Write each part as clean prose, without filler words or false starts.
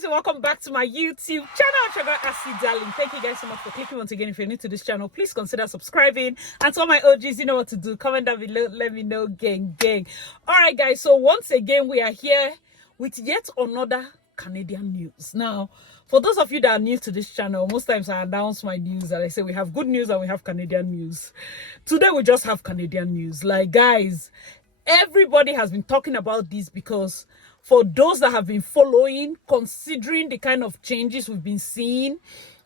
guys, and welcome back to my YouTube channel, Darling. Thank you guys so much for clicking once again. If you're new to this channel, please consider subscribing. And to all my OGs, you know what to do. Comment down below, let me know, gang. All right, guys, so once again, we are here with yet another Canadian news. Now, for those of you that are new to this channel, most times I announce my news and I say we have good news and we have Canadian news. Today, we just have Canadian news. Like, guys, everybody has been talking about this because for those that have been following, considering the kind of changes we've been seeing,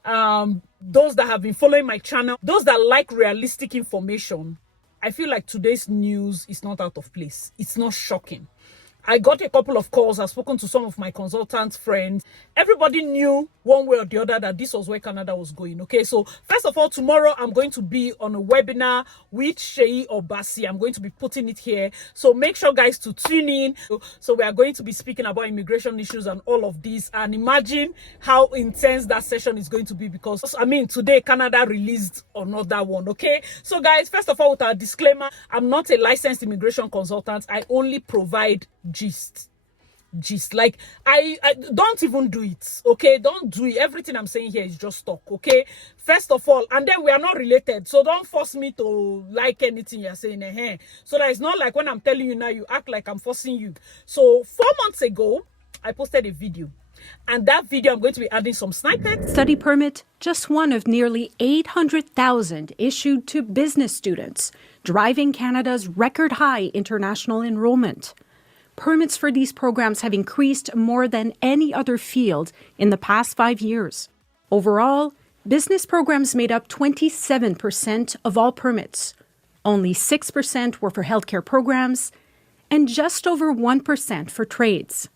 those that have been following my channel, those that like realistic information, I feel like today's news is not out of place. It's not shocking. I got a couple of calls. I've spoken to some of my consultant friends. Everybody knew one way or the other that this was where Canada was going. Okay, so first of all, tomorrow I'm going to be on a webinar with Sheyi Obasi. I'm going to be putting it here. So make sure, guys, to tune in. So we are going to be speaking about immigration issues and all of this. And imagine how intense that session is going to be because, I mean, today Canada released another one. Okay, so guys, first of all, with our disclaimer, I'm not a licensed immigration consultant. I only provide gist. Like I don't even do it. Okay, don't do it. Everything I'm saying here is just talk. Okay, first of all, and then we are not related, so don't force me to like anything you're saying. So that it's not like when I'm telling you now you act like I'm forcing you. So 4 months ago I posted a video, and that video I'm going to be adding some snippets. Study permit, just one of nearly 800,000 issued to business students, driving Canada's record high international enrollment. Permits for these programs have increased more than any other field in the past 5 years. Overall, business programs made up 27% of all permits. Only 6% were for healthcare programs, and just over 1% for trades.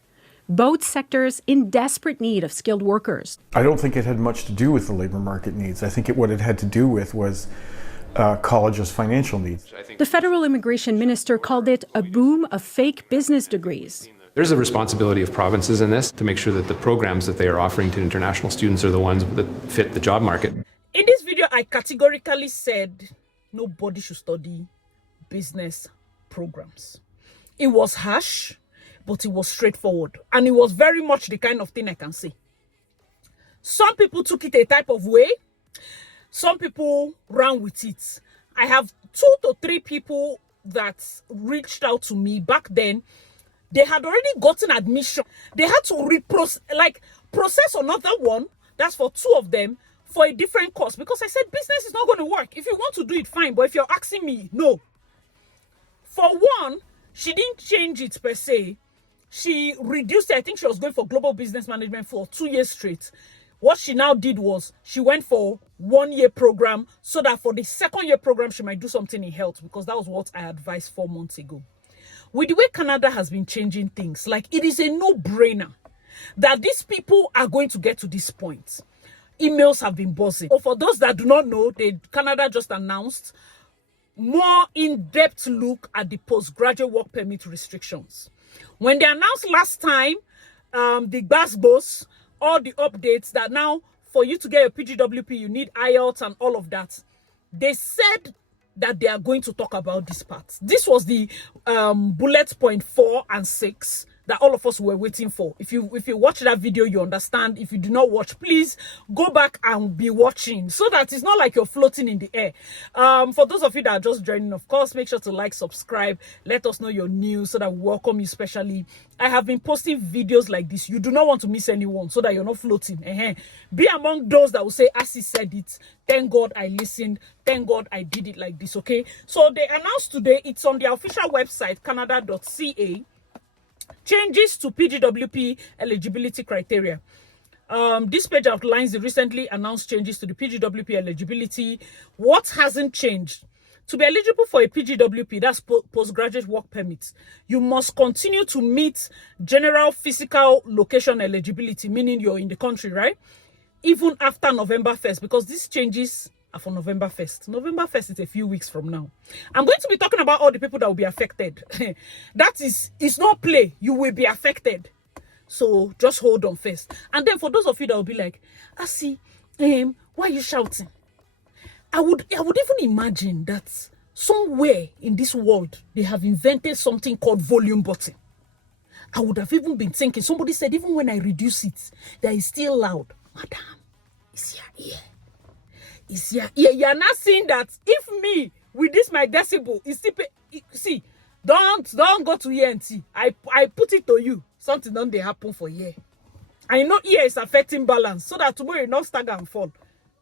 Both sectors in desperate need of skilled workers. I don't think it had much to do with the labor market needs. I think what it had to do with was colleges' financial needs. The federal immigration minister called it a boom of fake business degrees. There's a responsibility of provinces in this to make sure that the programs that they are offering to international students are the ones that fit the job market. In this video, I categorically said nobody should study business programs. It was harsh, but it was straightforward. And it was very much the kind of thing I can say. Some people took it a type of way. Some people ran with it. I have 2 to 3 people that reached out to me back then. They had already gotten admission. They had to process another one. That's for 2 of them for a different course. Because I said business is not going to work. If you want to do it, fine. But if you're asking me, no. For one, she didn't change it per se. She reduced it. I think she was going for global business management for 2 years straight. What she now did was she went for 1 year program so that for the 2nd year program, she might do something in health because that was what I advised 4 months ago. With the way Canada has been changing things, like it is a no-brainer that these people are going to get to this point. Emails have been buzzing. For those that do not know, Canada just announced more in-depth look at the postgraduate work permit restrictions. When they announced last time, the BASBOS, all the updates that now for you to get your PGWP, you need IELTS and all of that. They said that they are going to talk about this part. This was the bullet point 4 and 6 that all of us were waiting for. If you watch that video, you understand. If you do not watch, please go back and be watching so that it's not like you're floating in the air. For those of you that are just joining, of course, make sure to like, subscribe, let us know you're new so that we welcome you specially. I have been posting videos like this. You do not want to miss anyone so that you're not floating. Be among those that will say, Asi said it. Thank God I listened. Thank God I did it like this, okay? So they announced today, it's on their official website, canada.ca, changes to PGWP eligibility criteria. This page outlines the recently announced changes to the PGWP eligibility. What hasn't changed? To be eligible for a PGWP, that's postgraduate work permit, you must continue to meet general physical location eligibility, meaning you're in the country, right? Even after November 1st, because these changes are for November 1st. November 1st is a few weeks from now. I'm going to be talking about all the people that will be affected. It's not play. You will be affected. So just hold on first. And then for those of you that will be like, Asi, why are you shouting? I would even imagine that somewhere in this world, they have invented something called volume button. I would have even been thinking, somebody said, even when I reduce it, there is still loud. Madam, it's your ear. It's your ear. You're not seeing that if me, with this my decibel, is still see, don't go to ENT. I put it to you. Something don't they happen for ear. I know ear is affecting balance, so that tomorrow you not stagger and fall.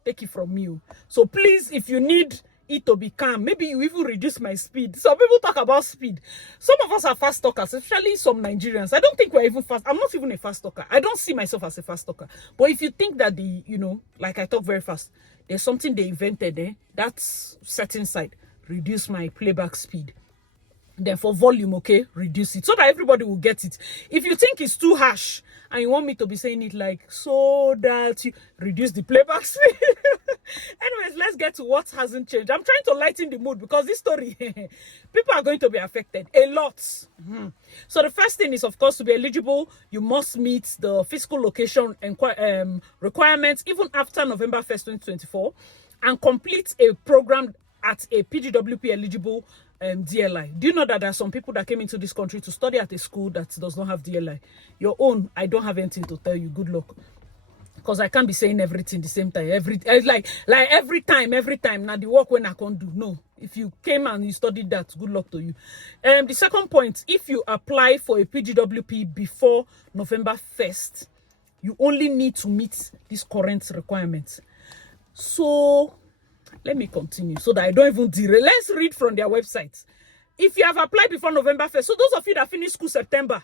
Take it from you. So please, if you need it to be calm, maybe you even reduce my speed. Some people talk about speed. Some of us are fast talkers, especially some Nigerians. I don't think we're even fast. I'm not even a fast talker. I don't see myself as a fast talker. But if you think that like I talk very fast, there's something they invented, that's setting side. Reduce my playback speed. Then for volume, okay, reduce it so that everybody will get it. If you think it's too harsh and you want me to be saying it like so that you reduce the playback speed. Anyways, let's get to what hasn't changed. I'm trying to lighten the mood because this story, people are going to be affected a lot. So the first thing is, of course, to be eligible, you must meet the physical location and requirements even after November 1st, 2024, and complete a program at a PGWP eligible DLI. Do you know that there are some people that came into this country to study at a school that does not have DLI? Your own, I don't have anything to tell you. Good luck. Because I can't be saying everything the same time. Like every time. Now the work when I can't do. No. If you came and you studied that, good luck to you. The second point, if you apply for a PGWP before November 1st, you only need to meet these current requirements. So let me continue so that I don't even derail. Let's read from their website. If you have applied before November 1st, so those of you that finished school September,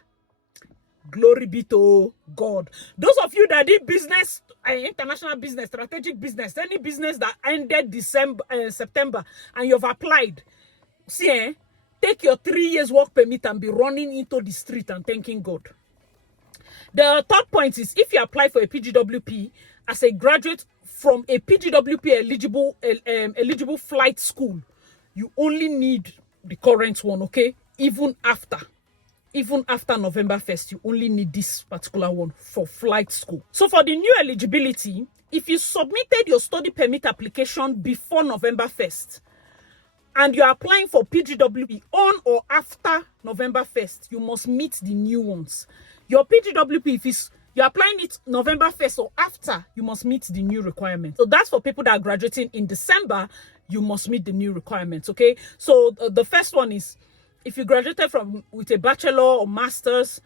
glory be to God. Those of you that did business, international business, strategic business, any business that ended September, and you've applied, see, take your 3 years work permit and be running into the street and thanking God. The third point is, if you apply for a PGWP as a graduate from a PGWP eligible flight school, you only need the current one, okay? Even after November 1st, you only need this particular one for flight school. So for the new eligibility, if you submitted your study permit application before November 1st, and you're applying for PGWP on or after November 1st, you must meet the new ones. Your PGWP, if you're applying it November 1st or after, you must meet the new requirements. So that's for people that are graduating in December, you must meet the new requirements, okay? So the first one is, if you graduated with a bachelor or master's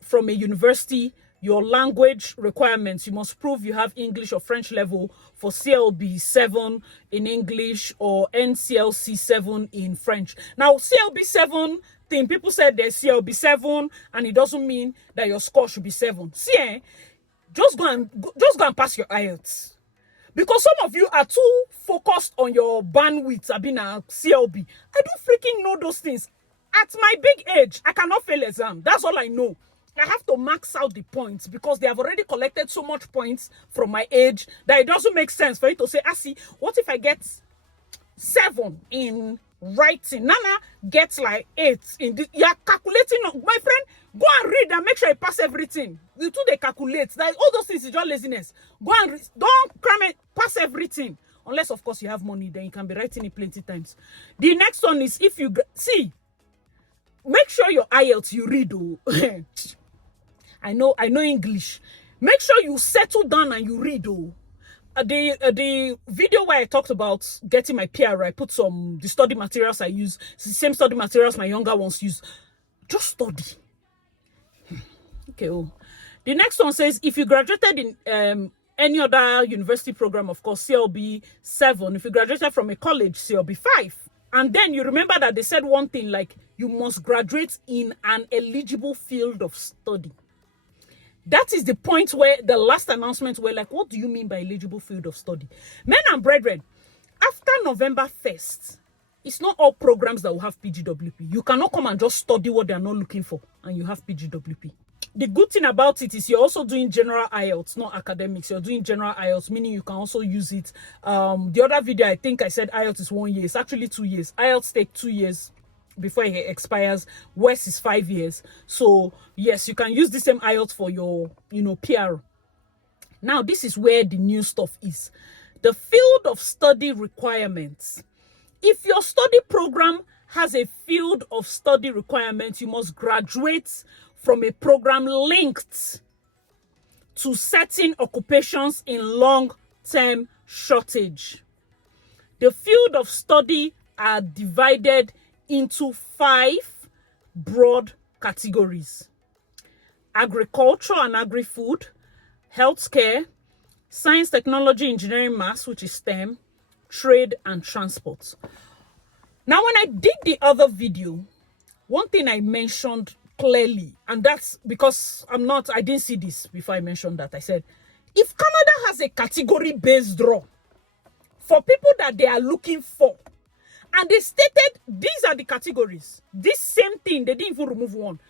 from a university, your language requirements, you must prove you have English or French level for CLB 7 in English or NCLC 7 in French. Now, CLB 7 thing, people said there's CLB 7 and it doesn't mean that your score should be 7. See, just go and pass your IELTS. Because some of you are too focused on your bandwidth, I've been a CLB. I don't freaking know those things. At my big age, I cannot fail exam. That's all I know. I have to max out the points because they have already collected so much points from my age that it doesn't make sense for you to say, see, what if I get 7 in writing? Nana gets like 8 in this. You're calculating. My friend, go and read and make sure you pass everything. You too, they calculate. Like, all those things is just laziness. Go and read. Don't cram it. Pass everything. Unless, of course, you have money, then you can be writing it plenty times. The next one is if you see, make sure your IELTS you read. I know English. Make sure you settle down and you read. The video where I talked about getting my PR, I put the study materials I use. It's the same study materials my younger ones use. Just study. Okay. The next one says, if you graduated in any other university program, of course, CLB 7. If you graduated from a college, CLB 5. And then you remember that they said one thing, like you must graduate in an eligible field of study. That is the point where the last announcement were like, what do you mean by eligible field of study? Men and brethren, after November 1st, it's not all programs that will have PGWP. You cannot come and just study what they are not looking for and you have PGWP. The good thing about it is you're also doing general IELTS, not academics. You're doing general IELTS, meaning you can also use it. The other video, I think I said IELTS is 1 year. It's actually 2 years. IELTS take 2 years before it expires. West is 5 years. So yes, you can use the same IELTS for your, PR. Now, this is where the new stuff is. The field of study requirements. If your study program has a field of study requirements, you must graduate from a program linked to certain occupations in long-term shortage. The field of study are divided into 5 broad categories: agriculture and agri-food, healthcare, science, technology, engineering, maths, which is STEM, trade, and transport. Now, when I did the other video, one thing I mentioned clearly, and that's because I didn't see this before I mentioned that. I said, if Canada has a category-based draw for people that they are looking for, and they stated these are the categories, this same thing, they didn't even remove one: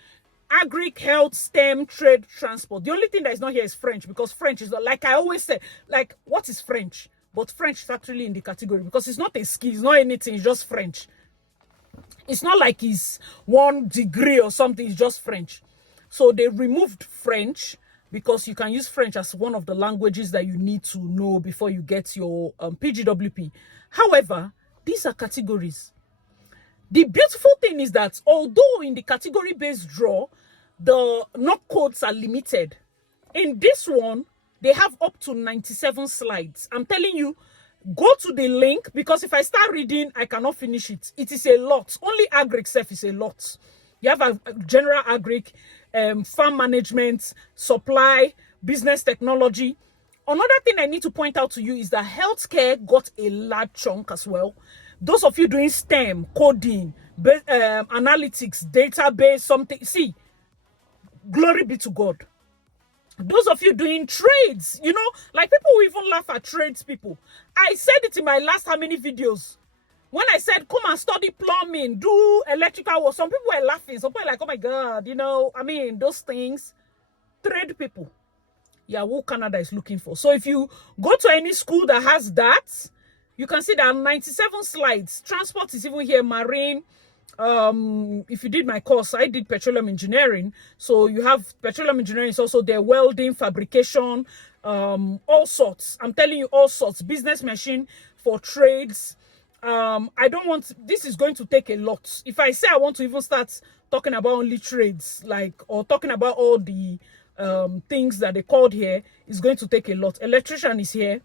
agri, health, STEM, trade, transport. The only thing that is not here is French, because French is not, like I always say, like, what is French? But French is actually in the category because it's not a skill, it's not anything, it's just French. It's not like it's 1 degree or something, it's just French. So they removed French because you can use French as one of the languages that you need to know before you get your PGWP. However, these are categories. The beautiful thing is that although in the category-based draw, the knock codes are limited, in this one, they have up to 97 slides. I'm telling you, go to the link, because if I start reading, I cannot finish it. It is a lot. Only agric self is a lot. You have a general agric, farm management, supply, business technology. Another thing I need to point out to you is that healthcare got a large chunk as well. Those of you doing STEM, coding, analytics, database, something. See, glory be to God. Those of you doing trades, you know, like people who even laugh at trades people. I said it in my last how many videos. When I said, come and study plumbing, do electrical work, some people were laughing. Some people were like, oh my God, you know, I mean, those things. Trade people. Yeah, what Canada is looking for. So if you go to any school that has that, you can see there are 97 slides. Transport is even here, marine. If you did my course, I did petroleum engineering. So you have petroleum engineering is also there, welding, fabrication, all sorts. I'm telling you, all sorts. Business machine for trades. I don't want, this is going to take a lot. If I say I want to even start talking about only trades, like, or talking about all the things that they called here, it's going to take a lot. Electrician is here.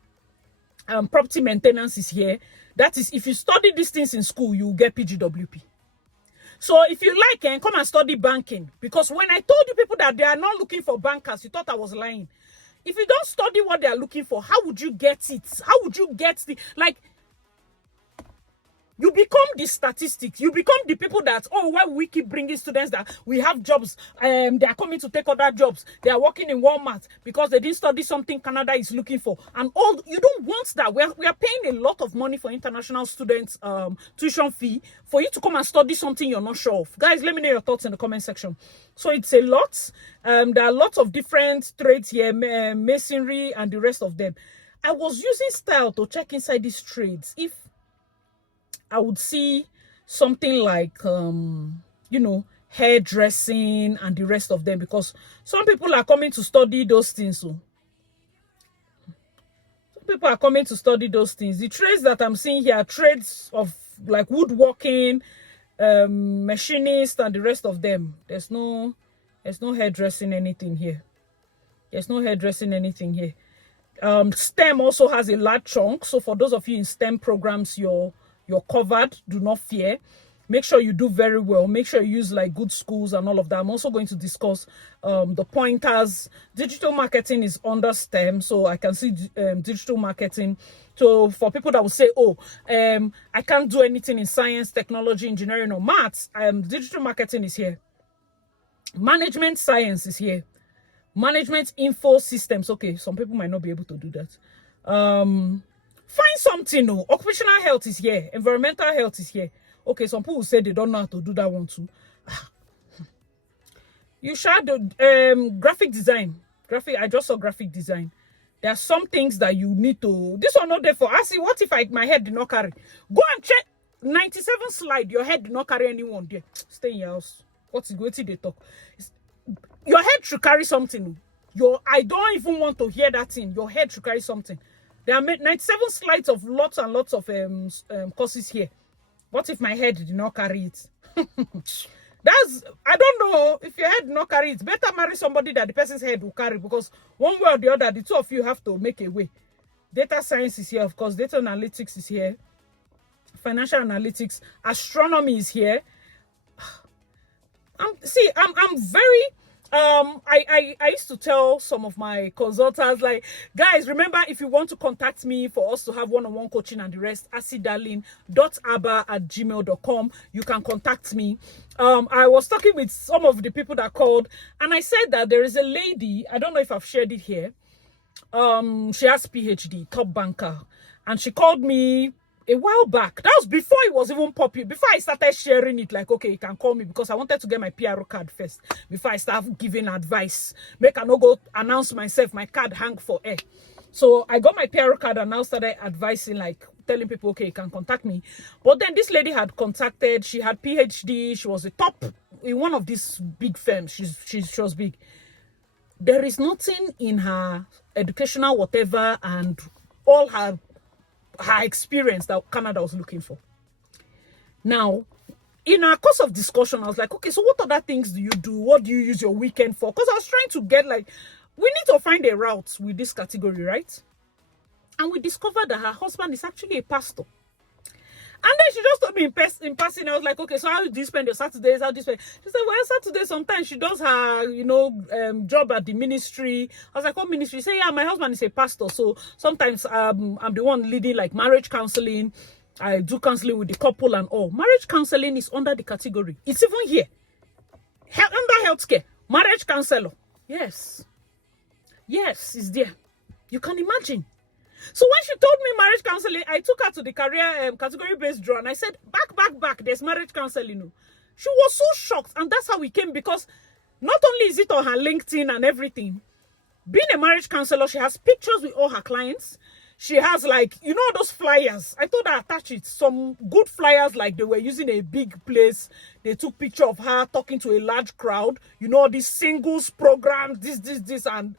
Property maintenance is here. That is, if you study these things in school, you get PGWP. So if you like, come and study banking. Because when I told you people that they are not looking for bankers, you thought I was lying. If you don't study what they are looking for, how would you get it? How would you get the, like, you become the statistics. You become the people that, oh, why we keep bringing students that we have jobs, they are coming to take other jobs. They are working in Walmart because they didn't study something Canada is looking for. And all, you don't want that. We are paying a lot of money for international students, tuition fee, for you to come and study something you're not sure of. Guys, let me know your thoughts in the comment section. So it's a lot. There are lots of different trades here, masonry and the rest of them. I was using style to check inside these trades. If I would see something like, you know, hairdressing and the rest of them, because some people are coming to study those things. So some people are coming to study those things. The trades that I'm seeing here are trades of like woodworking, machinist, and the rest of them. There's no hairdressing anything here. There's no hairdressing anything here. STEM also has a large chunk. So for those of you in STEM programs, you're covered. Do not fear. Make sure you do very well. Make sure you use like good schools and all of that. I'm also going to discuss the pointers. Digital marketing is under STEM, so I can see digital marketing. So for people that will say, oh, I can't do anything in science, technology, engineering, or maths, digital marketing is here. Management science is here. Management info systems. Okay, some people might not be able to do that. Find something. No, occupational health is here. Environmental health is here. Okay, some people say they don't know how to do that one too. You should do graphic design. I just saw graphic design. There are some things that you need to. This one not there for. I see. What if my head did not carry? Go and check 97 slide. Your head did not carry anyone there. Stay in your house. What's it going to they talk? Your head should carry something. I don't even want to hear that thing. Your head should carry something. There are 97 slides of lots and lots of courses here. What if my head did not carry it? I don't know, if your head not carry, it's better marry somebody that the person's head will carry, because one way or the other, the two of you have to make a way. Data science is here, of course. Data analytics is here. Financial analytics, astronomy is here. I'm very I used to tell some of my consultants, like, guys, remember, if you want to contact me for us to have one-on-one coaching and the rest, asidarling.aba@gmail.com. You can contact me. I was talking with some of the people that called, and I said that there is a lady, I don't know if I've shared it here. She has PhD, top banker, and she called me a while back. That was before it was even popular, before I started sharing it, like, okay, you can call me, because I wanted to get my PRO card first before I start giving advice. Make I no go announce myself, my card hang for air. So I got my PRO card and now started advising, like telling people, okay, you can contact me. But then this lady had contacted, she had PhD, she was a top in one of these big firms. She was big. There is nothing in her educational whatever and all her experience that Canada was looking for. Now, in our course of discussion, I was like, okay, so what other things do you do? What do you use your weekend for? Because I was trying to get, like, we need to find a route with this category, right? And we discovered that her husband is actually a pastor. And then she just told me in passing, I was like, okay, so how do you spend your Saturdays? How do you spend? She said, well, Saturday, sometimes she does her, job at the ministry. I was like, what ministry? She said, yeah, my husband is a pastor. So sometimes I'm the one leading, like, marriage counseling. I do counseling with the couple and all. Marriage counseling is under the category. It's even here. Under healthcare. Marriage counselor. Yes. Yes, it's there. You can imagine. So when she told me marriage counseling, I took her to the career category-based draw, and I said, back, there's marriage counseling. She was so shocked, and that's how we came, because not only is it on her LinkedIn and everything, being a marriage counselor, she has pictures with all her clients. She has, like, those flyers. I told her attach it. Some good flyers, like they were using a big place. They took picture of her talking to a large crowd. These singles programs, this, and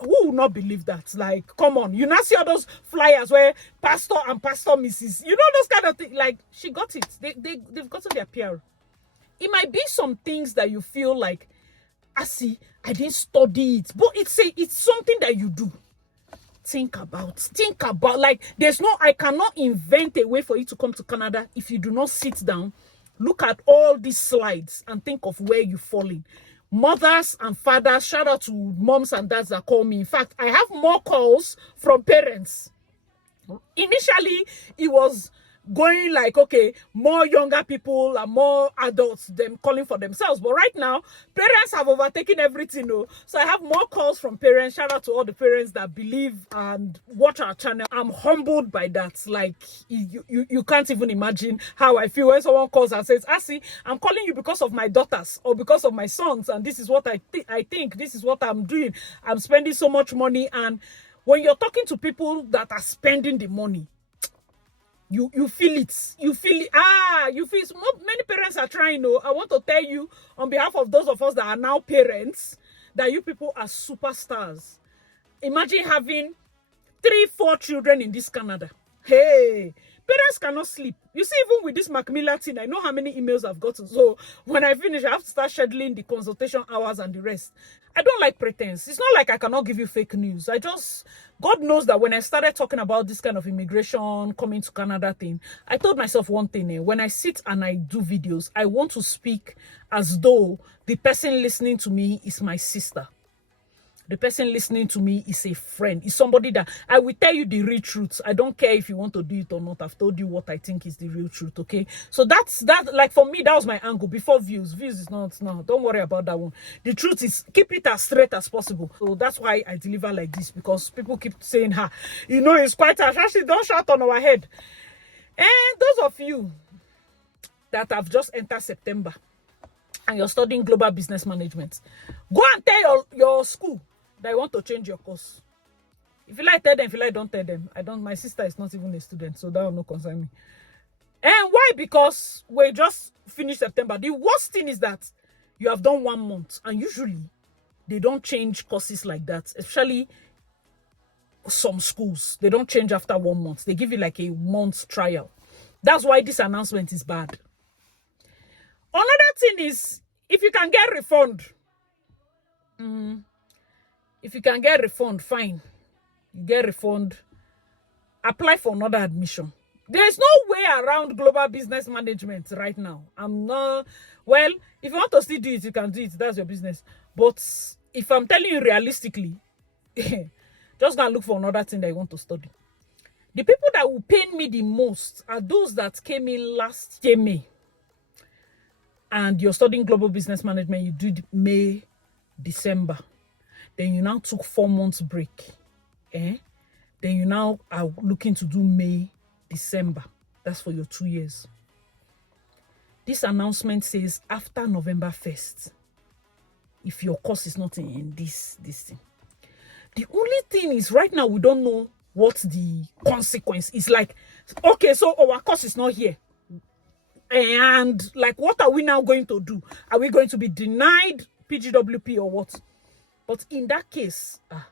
who would not believe that? Like, come on. You now see all those flyers where pastor and pastor misses. Those kind of things. Like, she got it. They've gotten their PR. It might be some things that you feel like, I didn't study it. But it's something that you do. Think about, like, I cannot invent a way for you to come to Canada if you do not sit down, look at all these slides and think of where you fall in. Mothers and fathers, shout out to moms and dads that call me. In fact, I have more calls from parents. Initially, it was going like, okay, more younger people and more adults, them calling for themselves. But right now, parents have overtaken everything. So I have more calls from parents. Shout out to all the parents that believe and watch our channel. I'm humbled by that. Like, you can't even imagine how I feel when someone calls and says, I'm calling you because of my daughters or because of my sons. And this is what I think. This is what I'm doing. I'm spending so much money. And when you're talking to people that are spending the money, you feel it. You feel it. Many parents are trying. I want to tell you, on behalf of those of us that are now parents, that you people are superstars. Imagine having 3-4 children in this Canada. Hey, parents cannot sleep. You see, even with this Macmillan thing, I know how many emails I've gotten. So when I finish, I have to start scheduling the consultation hours and the rest. I don't like pretense. It's not like I cannot give you fake news. God knows that when I started talking about this kind of immigration, coming to Canada thing, I told myself one thing. When I sit and I do videos, I want to speak as though the person listening to me is my sister. The person listening to me is a friend. Is somebody that I will tell you the real truth. I don't care if you want to do it or not. I've told you what I think is the real truth, okay? So that's that. Like, for me, that was my angle before views. Views is not, no, don't worry about that one. The truth is, keep it as straight as possible. So that's why I deliver like this, because people keep saying, it's quite harsh. Actually, don't shout on our head. And those of you that have just entered September and you're studying global business management, go and tell your school that I want to change your course. If you like, tell them. If you like, don't tell them. My sister is not even a student, so that will not concern me. And why? Because we just finished September. The worst thing is that you have done 1 month, and usually they don't change courses like that, especially some schools. They don't change after 1 month. They give you like a month's trial. That's why this announcement is bad. Another thing is, if you can get refund, fine. You get refund, apply for another admission. There's no way around global business management right now. I'm not, well, if you want to still do it, you can do it. That's your business. But if I'm telling you realistically, just go and look for another thing that you want to study. The people that will pain me the most are those that came in last year, May. And you're studying global business management, you did May, December. Then you now took 4 months break. Then you now are looking to do May, December. That's for your 2 years. This announcement says after November 1st, if your course is not in this thing. The only thing is right now we don't know what the consequence is. Like, okay, so our course is not here. And like, what are we now going to do? Are we going to be denied PGWP or what? But in that case, I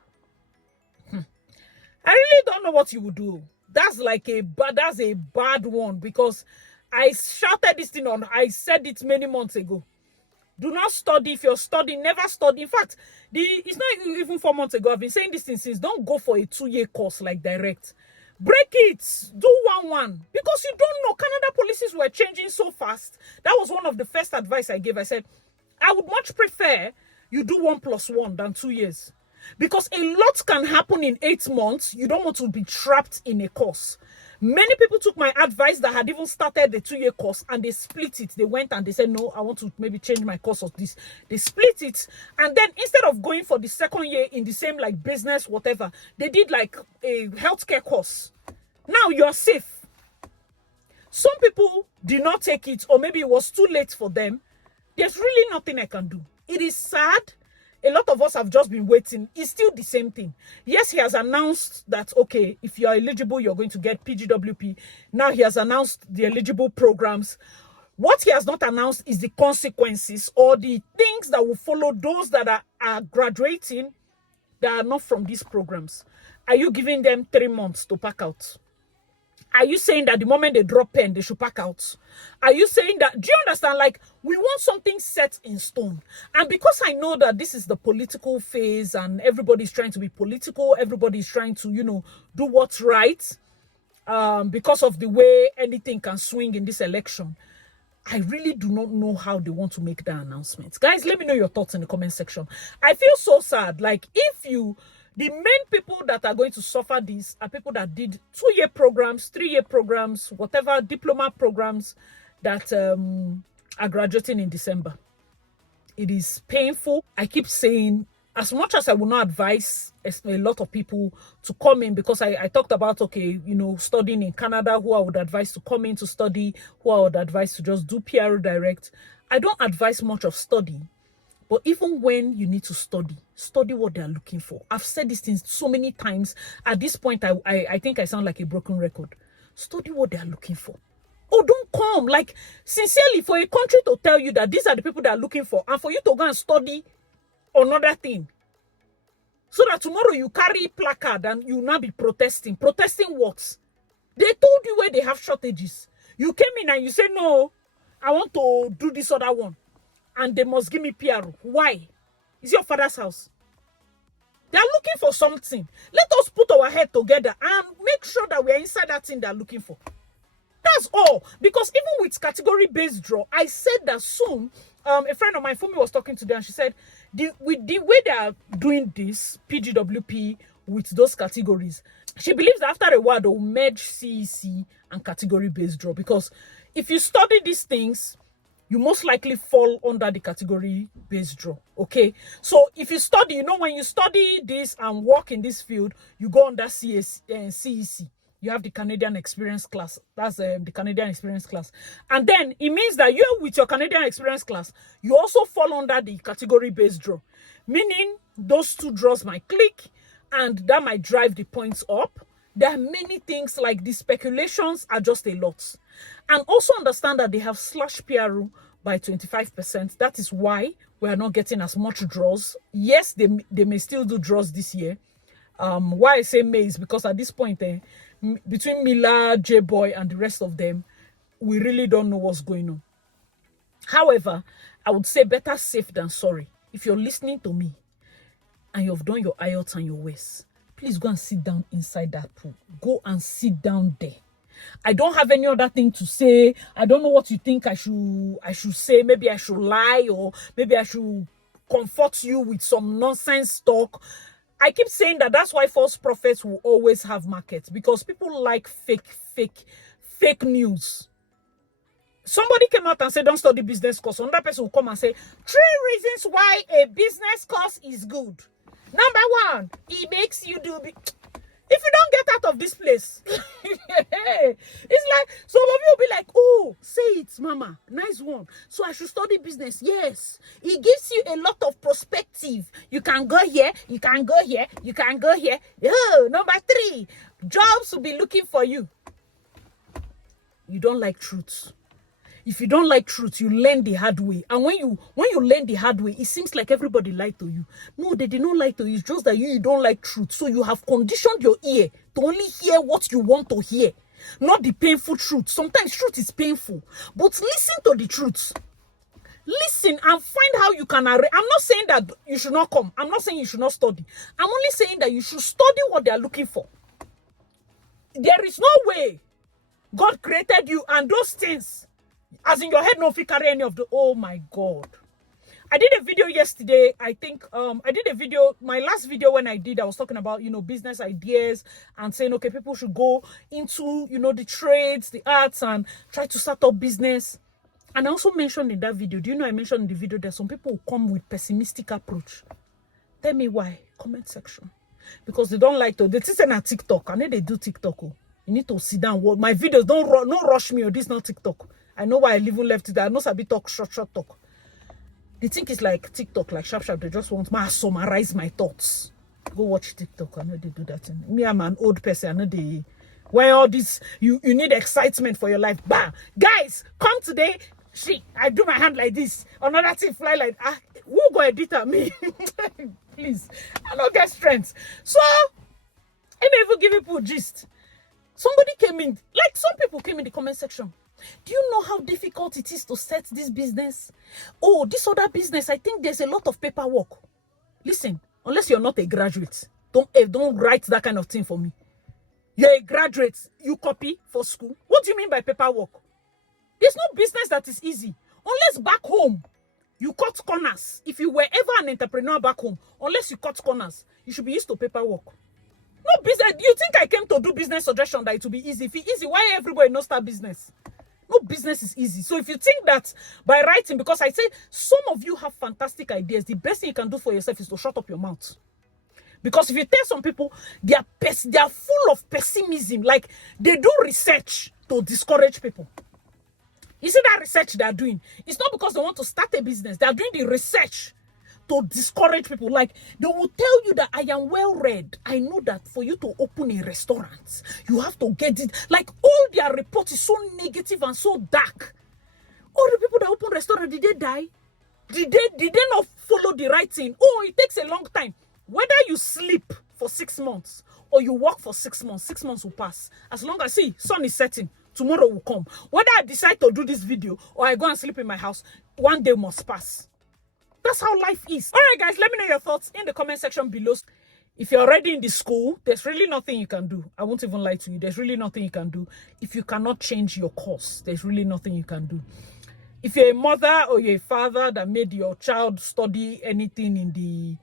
really don't know what you would do. That's like a bad one, because I shouted this thing on. I said it many months ago. Do not study. If you're studying, never study. In fact, it's not even 4 months ago. I've been saying this thing since. Don't go for a 2-year course like direct. Break it. Do 1-1. Because you don't know. Canada policies were changing so fast. That was one of the first advice I gave. I said, I would much prefer you do 1+1 than 2 years. Because a lot can happen in 8 months. You don't want to be trapped in a course. Many people took my advice that had even started the 2-year course and they split it. They went and they said, no, I want to maybe change my course of this. They split it. And then instead of going for the 2nd year in the same like business, whatever, they did like a healthcare course. Now you're safe. Some people did not take it, or maybe it was too late for them. There's really nothing I can do. It is sad. A lot of us have just been waiting. It's still the same thing. Yes, he has announced that, okay, if you are eligible, you're going to get PGWP. Now he has announced the eligible programs. What he has not announced is the consequences or the things that will follow those that are graduating that are not from these programs. Are you giving them 3 months to pack out? Are you saying that the moment they drop pen, they should pack out? Are you saying that, do you understand? Like, we want something set in stone. And because I know that this is the political phase and everybody's trying to be political, everybody's trying to, do what's right, because of the way anything can swing in this election, I really do not know how they want to make that announcement. Guys, let me know your thoughts in the comment section. I feel so sad. Like, the main people that are going to suffer this are people that did 2-year programs, 3-year programs, whatever, diploma programs that are graduating in December. It is painful. I keep saying, as much as I will not advise a lot of people to come in, because I talked about, okay, studying in Canada, who I would advise to come in to study, who I would advise to just do PR direct. I don't advise much of study. But even when you need to study what they are looking for. I've said these things so many times. At this point, I think I sound like a broken record. Study what they are looking for. Oh, don't come. Like, sincerely, for a country to tell you that these are the people that are looking for, and for you to go and study another thing, so that tomorrow you carry placard and you now be protesting. Protesting what? They told you where they have shortages. You came in and you said, no, I want to do this other one. And they must give me PR. Why? It's your father's house. They are looking for something. Let us put our head together and make sure that we are inside that thing they are looking for. That's all. Because even with category-based draw, I said that soon, a friend of mine, Fumi, was talking to them, and she said, with the way they are doing this, PGWP, with those categories, she believes that after a while, they will merge CEC and category-based draw. Because if you study these things, you most likely fall under the category-based draw, okay? So if you study, when you study this and work in this field, you go under CEC. You have the Canadian Experience class. That's the Canadian Experience class. And then it means that you, with your Canadian Experience class, you also fall under the category-based draw. Meaning, those two draws might click, and that might drive the points up. There are many things like the speculations are just a lot. And also understand that they have slashed PRU by 25%. That is why we are not getting as much draws. Yes, they may still do draws this year. Why I say may is because at this point, between Mila, J-Boy, and the rest of them, we really don't know what's going on. However, I would say better safe than sorry. If you're listening to me and you've done your IELTS and your WES, please go and sit down inside that pool. Go and sit down there. I don't have any other thing to say. I don't know what you think I should say. Maybe I should lie, or maybe I should comfort you with some nonsense talk. I keep saying that's why false prophets will always have markets, because people like fake news. Somebody came out and said, don't study business course. Another person will come and say, 3 reasons why a business course is good. Number 1, it makes you do... If you don't get out of this place, it's like, some of you will be like, oh, say it, mama. Nice one. So I should study business. Yes. It gives you a lot of perspective. You can go here, you can go here, you can go here. Oh, number 3, jobs will be looking for you. You don't like truth. If you don't like truth, you learn the hard way. And when you learn the hard way, it seems like everybody lied to you. No, they did not lie to you. It's just that you don't like truth. So you have conditioned your ear to only hear what you want to hear, not the painful truth. Sometimes truth is painful, but listen to the truth. Listen and find how you can arrange. I'm not saying that you should not come. I'm not saying you should not study. I'm only saying that you should study what they are looking for. There is no way God created you and those things, as in your head, no fit carry any of the... Oh my God. I did a video yesterday. I think I did a video, my last video when I was talking about, business ideas and saying, okay, people should go into, the trades, the arts, and try to start up business. And I also mentioned in that video, do you know I mentioned in the video that some people will come with pessimistic approach. Tell me why. Comment section. Because they don't like to, they think on TikTok. I know they do TikTok. Oh. You need to sit down. My videos, don't rush me. Oh, this is not TikTok. I know why I even left it. I know Sabi talk, short talk. They think it's like TikTok, like sharp. They just want me to summarize my thoughts. Go watch TikTok. I know they do that. Me, I'm an old person. I know they... Why all this... You need excitement for your life. Bam! Guys, come today. See, I do my hand like this. Another thing fly like... who go edit at me? Please. I don't get strength. So, I may even give people gist. Somebody came in... Like, some people came in the comment section. Do you know how difficult it is to set this business? Oh, this other business, I think there's a lot of paperwork. Listen, unless you're not a graduate, don't write that kind of thing for me. You're a graduate, you copy for school. What do you mean by paperwork? There's no business that is easy. Unless back home, you cut corners. If you were ever an entrepreneur back home, unless you cut corners, you should be used to paperwork. No business. You think I came to do business suggestion that it will be easy? If it's easy, why everybody not start business? No business is easy. So if you think that by writing, because I say some of you have fantastic ideas, the best thing you can do for yourself is to shut up your mouth. Because if you tell some people, they are full of pessimism. Like, they do research to discourage people. You see that research they are doing? It's not because they want to start a business. They are doing the research to discourage people. Like, they will tell you that I am well read. I know that for you to open a restaurant, you have to get it. Like, all their report is so negative and so dark. All the people that open restaurant, did they die? Did they not follow the right thing? Oh, it takes a long time. Whether you sleep for 6 months or you work for 6 months, 6 months will pass. As long as, see, sun is setting, tomorrow will come. Whether I decide to do this video or I go and sleep in my house, one day must pass. That's how life is. All right, guys, let me know your thoughts in the comment section below. If you're already in the school, there's really nothing you can do. I won't even lie to you. There's really nothing you can do. If you cannot change your course, there's really nothing you can do. If you're a mother or you're a father that made your child study anything in the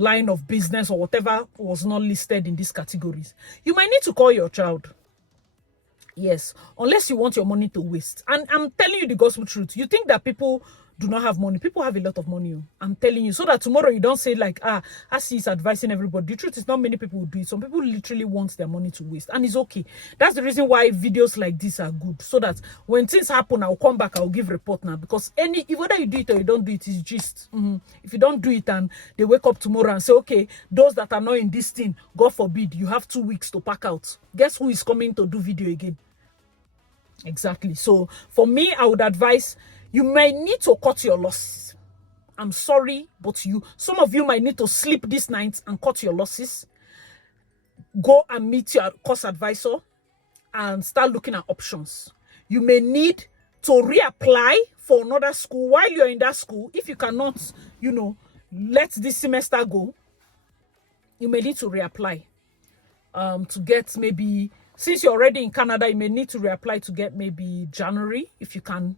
line of business or whatever was not listed in these categories, you might need to call your child. Yes, unless you want your money to waste. And I'm telling you the gospel truth. You think that people do not have money. People have a lot of money. I'm telling you. So that tomorrow you don't say like, as he's advising everybody. The truth is not many people will do it. Some people literally want their money to waste. And it's okay. That's the reason why videos like this are good. So that when things happen, I'll come back, I'll give report now. Because whether you do it or you don't do it, it's just. If you don't do it and they wake up tomorrow and say, okay, those that are not in this thing, God forbid, you have 2 weeks to pack out. Guess who is coming to do video again? Exactly. So for me, I would advise you may need to cut your losses. I'm sorry, but some of you might need to sleep this night and cut your losses. Go and meet your course advisor and start looking at options. You may need to reapply for another school while you're in that school. If you cannot, let this semester go, you may need to reapply to get maybe, since you're already in Canada, you may need to reapply to get maybe January, if you can,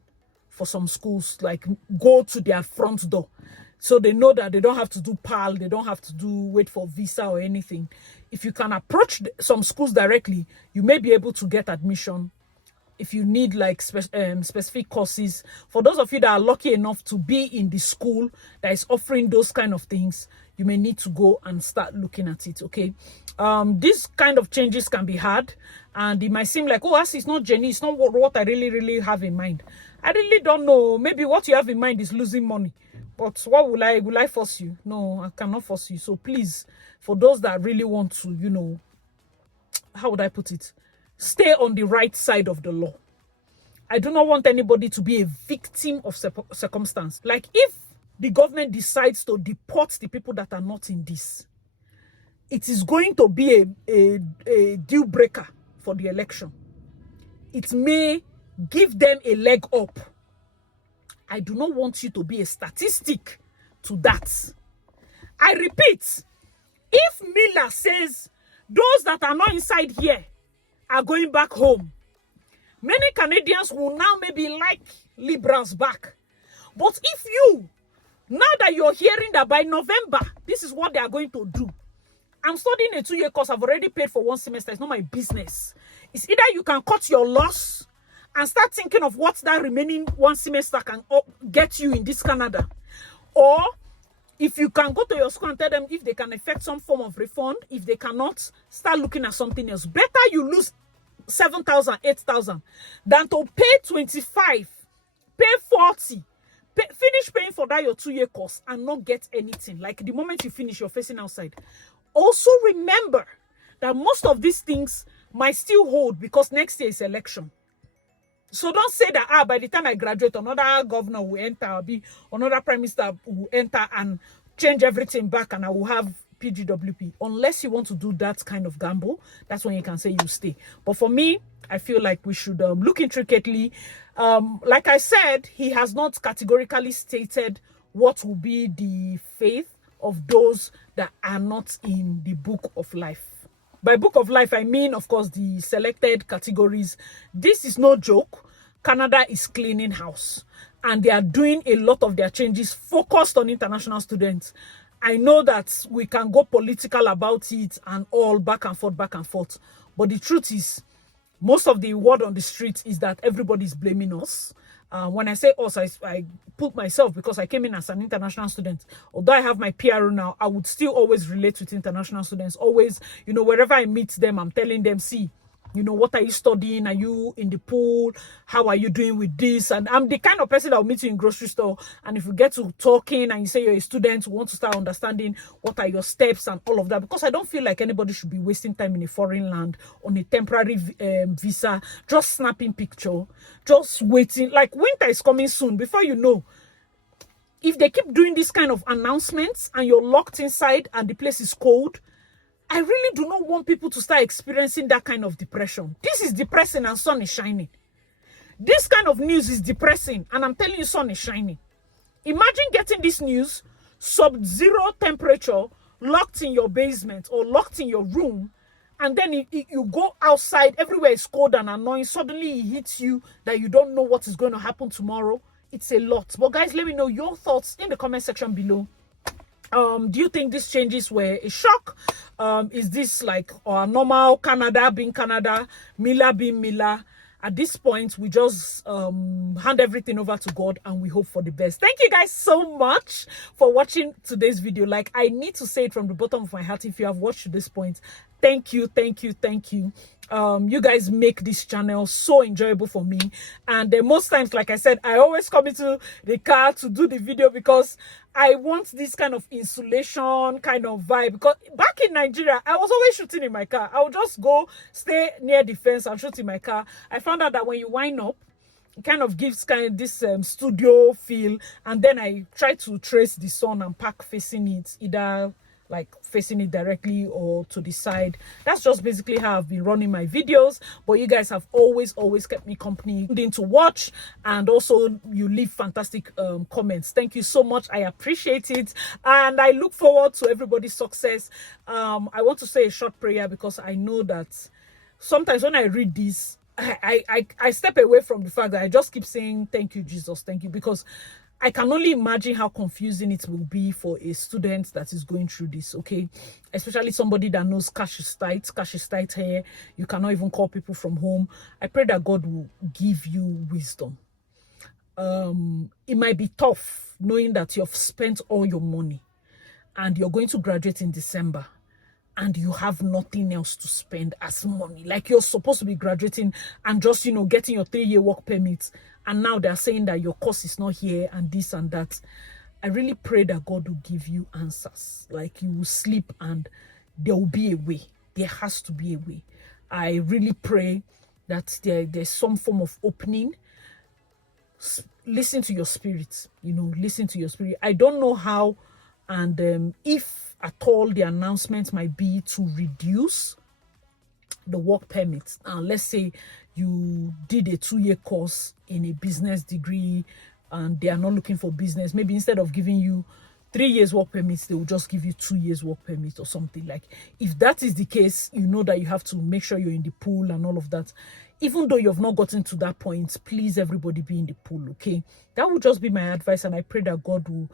for some schools, like go to their front door. So they know that they don't have to do PAL, they don't have to wait for visa or anything. If you can approach some schools directly, you may be able to get admission. If you need like specific courses, for those of you that are lucky enough to be in the school that is offering those kind of things, you may need to go and start looking at it, okay? These kind of changes can be hard, and it might seem like, oh, it's not Jenny, it's not what I really have in mind. I really don't know. Maybe what you have in mind is losing money. But what will I force you? No, I cannot force you. So please, for those that really want to, how would I put it? Stay on the right side of the law. I do not want anybody to be a victim of circumstance. Like if the government decides to deport the people that are not in this, it is going to be a deal breaker for the election. It may give them a leg up. I do not want you to be a statistic to that. I repeat, if Miller says those that are not inside here are going back home, many Canadians will now maybe like Liberals back. But if you, now that you're hearing that by November, this is what they are going to do. I'm studying a 2-year course. I've already paid for 1 semester. It's not my business. It's either you can cut your loss and start thinking of what that remaining 1 semester can get you in this Canada. Or if you can go to your school and tell them if they can effect some form of refund. If they cannot, start looking at something else. Better you lose 7,000, 8,000 than to pay 25, pay 40, finish paying for that your 2-year course and not get anything. Like the moment you finish, you're facing outside. Also remember that most of these things might still hold because next year is election. So don't say that, by the time I graduate, another governor will enter, or be another prime minister will enter and change everything back and I will have PGWP. Unless you want to do that kind of gamble, that's when you can say you stay. But for me, I feel like we should look intricately. Like I said, he has not categorically stated what will be the fate of those that are not in the book of life. By book of life, I mean, of course, the selected categories. This is no joke. Canada is cleaning house. And they are doing a lot of their changes focused on international students. I know that we can go political about it and all back and forth. But the truth is, most of the word on the street is that everybody is blaming us. When I say us, I put myself because I came in as an international student. Although I have my PRO now, I would still always relate with international students. Always, wherever I meet them, I'm telling them, see, what are you studying? Are you in the pool? How are you doing with this? And I'm the kind of person that will meet you in grocery store. And if you get to talking and you say you're a student, you want to start understanding what are your steps and all of that. Because I don't feel like anybody should be wasting time in a foreign land on a temporary visa, just snapping picture, just waiting. Like winter is coming soon. Before you know, if they keep doing this kind of announcements and you're locked inside and the place is cold, I really do not want people to start experiencing that kind of depression. This is depressing and sun is shining. This kind of news is depressing and I'm telling you, sun is shining. Imagine getting this news, sub-zero temperature, locked in your basement or locked in your room, and then you go outside, everywhere is cold and annoying. Suddenly it hits you that you don't know what is going to happen tomorrow. It's a lot. But guys, let me know your thoughts in the comment section below. Do you think these changes were a shock? Is this like normal Canada being Canada, Miller being Miller? At this point, we just hand everything over to God and we hope for the best. Thank you guys so much for watching today's video. Like, I need to say it from the bottom of my heart. If you have watched to this point, thank you. You guys make this channel so enjoyable for me. And most times, like I said, I always come into the car to do the video because I want this kind of insulation kind of vibe. Because back in Nigeria, I was always shooting in my car. I would just go stay near the fence and shoot in my car. I found out that when you wind up, it kind of gives this studio feel. And then I try to trace the sun and park facing it, either like facing it directly or to the side. That's just basically how I've been running my videos, but you guys have always kept me company to watch, and also you leave fantastic comments. Thank you so much. I appreciate it, and I look forward to everybody's success. I want to say a short prayer because I know that sometimes when I read this, I step away from the fact that I just keep saying thank you, Jesus, thank you, because I can only imagine how confusing it will be for a student that is going through this, okay? Especially somebody that knows cash is tight here. You cannot even call people from home. I pray that God will give you wisdom. It might be tough knowing that you've spent all your money and you're going to graduate in December and you have nothing else to spend as money. Like you're supposed to be graduating and just, you know, getting your 3-year work permit. And now they're saying that your course is not here and this and that. I really pray that God will give you answers. Like you will sleep and there will be a way. There has to be a way. I really pray that there's some form of opening. Listen to your spirit, you know, listen to your spirit. I don't know how and if at all the announcement might be to reduce the work permits. Let's say you did a 2-year course in a business degree and they are not looking for business. Maybe instead of giving you 3 years work permits, they will just give you 2 years work permit or something. Like if that is the case, you know that you have to make sure you're in the pool and all of that. Even though you've not gotten to that point, please everybody be in the pool, okay? That would just be my advice, and I pray that God will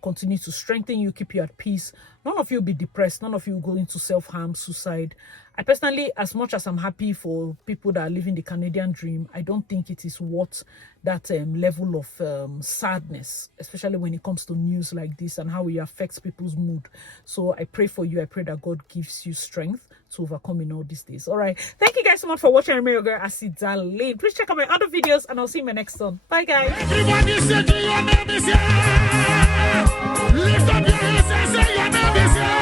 continue to strengthen you, keep you at peace. None of you will be depressed. None of you will go into self-harm, suicide. I personally, as much as I'm happy for people that are living the Canadian dream, I don't think it is worth that level of sadness, especially when it comes to news like this and how it affects people's mood. So I pray for you. I pray that God gives you strength to overcome in all these days. All right. Thank you guys so much for watching. I'm your girl, Asidale. Please check out my other videos and I'll see you in my next one. Bye, guys. Everybody say your name is here. Lift up your hands and say your name is here.